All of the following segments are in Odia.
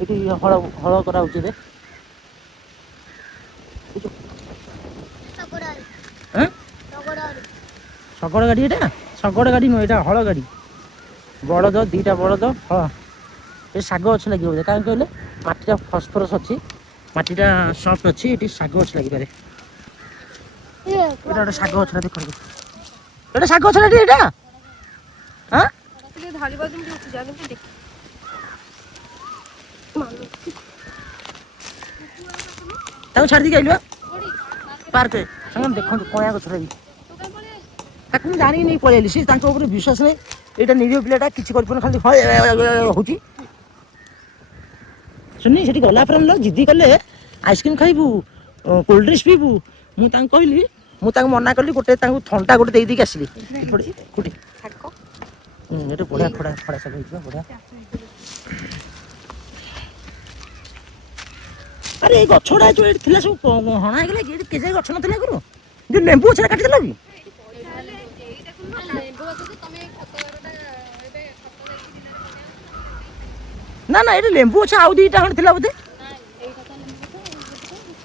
ଏଠି ହଳ ହଳ କରାହଉଛି ଏବେ। ଶଗଡ଼ ଗାଡ଼ି ଏଇଟା? ଶଗଡ଼ ଗାଡ଼ି ନୁହେଁ, ଏଇଟା ହଳ ଗାଡ଼ି। ବଳଦ, ଦିଟା ବଳଦ। ହଁ, ଏ ଶାଗ ଗଛ ଲାଗିବ ବୋଧେ, କାହିଁକି କହିଲେ ମାଟିଟା ଫସଫରସ୍ ଅଛି, ମାଟିଟା ସଫ୍ଟ ଅଛି, ଏଠି ଶାଗ ଗଛ ଲାଗିପାରେ। ଏଇଟା ଗୋଟେ ଶାଗ ଗଛଟା ଦେଖନ୍ତୁ, ଏଇଟା ଶାଗ ଗଛଟା ଏଇଟା। ଆଁ ତାକୁ ଛାଡ଼ି ଦେଇକି ଆଇଲୁ ପାର୍କରେ। ସେମାନେ ଦେଖନ୍ତୁ କଇଁଆ ଗଛଟା ବି, ତାକୁ ମୁଁ ଜାଣିକି ନେଇ ପଳେଇ ଆଇଲି। ସେ ତାଙ୍କ ଉପରେ ବିଶ୍ୱାସ ନାହିଁ, ଏଇଟା ନିରୀହ ପିଲାଟା କିଛି କରିପାରୁନି, ଖାଲି ହଉଛି। ଶୁଣି ସେଠି ଗଲା ପରେ ଜିଦି କଲେ ଆଇସ୍କ୍ରିମ୍ ଖାଇବୁ, କୋଲ୍ଡ ଡ୍ରିଙ୍କସ୍ ପିଇବୁ। ମୁଁ ତାଙ୍କୁ କହିଲି, ମୁଁ ତାଙ୍କୁ ମନା କଲି, ଗୋଟେ ତାଙ୍କୁ ଥଣ୍ଡା ଗୋଟେ ଦେଇଦେଇକି ଆସିଲି। କୋଉଠି ଏଠି ବଢ଼ିଆ ଖଡ଼ା ଶାଗ ହେଇଯିବ ବଢ଼ିଆ। ଆରେ ଏଇ ଗଛ ଗୁଡ଼ା ଯୋଉ ଏଠି ଥିଲା ସବୁ ହଣା ହେଇଗଲା କି? ଏଠି କେଯାଏ ଗଛ ନଥିଲା ଆଗରୁ? ଯୋଉ ଲେମ୍ବୁ ଗଛଟା କାଟିଦେଲ କି? ନା ନା, ଏଠି ଲେମ୍ବୁ ଗଛ ଆଉ ଦିଟା ଖଣ୍ଡେ ଥିଲା ବୋଧେ।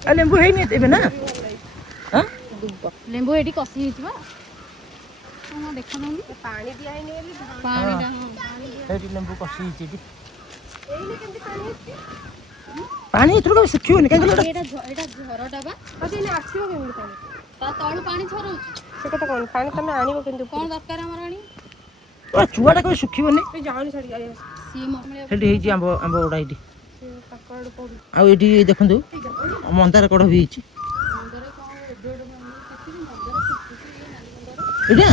ଆଉ ଲେମ୍ବୁ ହେଇନି ଏବେ ନା? ଲେମ୍ବୁ ଏଠି କଷି ହେଇଯିବ। ଦେଖାଯାଉନି ପାଣି ଦିଆ ହେଇନି ବୋଲି ପାଣିଟା ଏଇଠି ଲେମ୍ବୁ କଷି ହେଇଛି ଏଠି। ପାଣି ଏଥର ଶୁଖିବନି କାହିଁକି? ଏଇଟା ଝରଟା ବା ଆସିବ କେମିତି ପାଣି? ତା ତଳୁ ପାଣି ଝରଉଛି। ସେ କଥା କଣ ପାଣି ତମେ ଆଣିବ କେମିତି? କଣ ଦରକାର ଆମର ଆଣିବ? ଚୁଆଟା କେବେ ଶୁଖିବନି। ସେଠି ହେଇଛି ଆମ୍ବ ଗୁଡ଼ା ଏଇଠି। ଆଉ ଏଇଠି ଦେଖନ୍ତୁ ମନ୍ଦାର କଢ଼ ବି ହେଇଛି। ଏଇଟା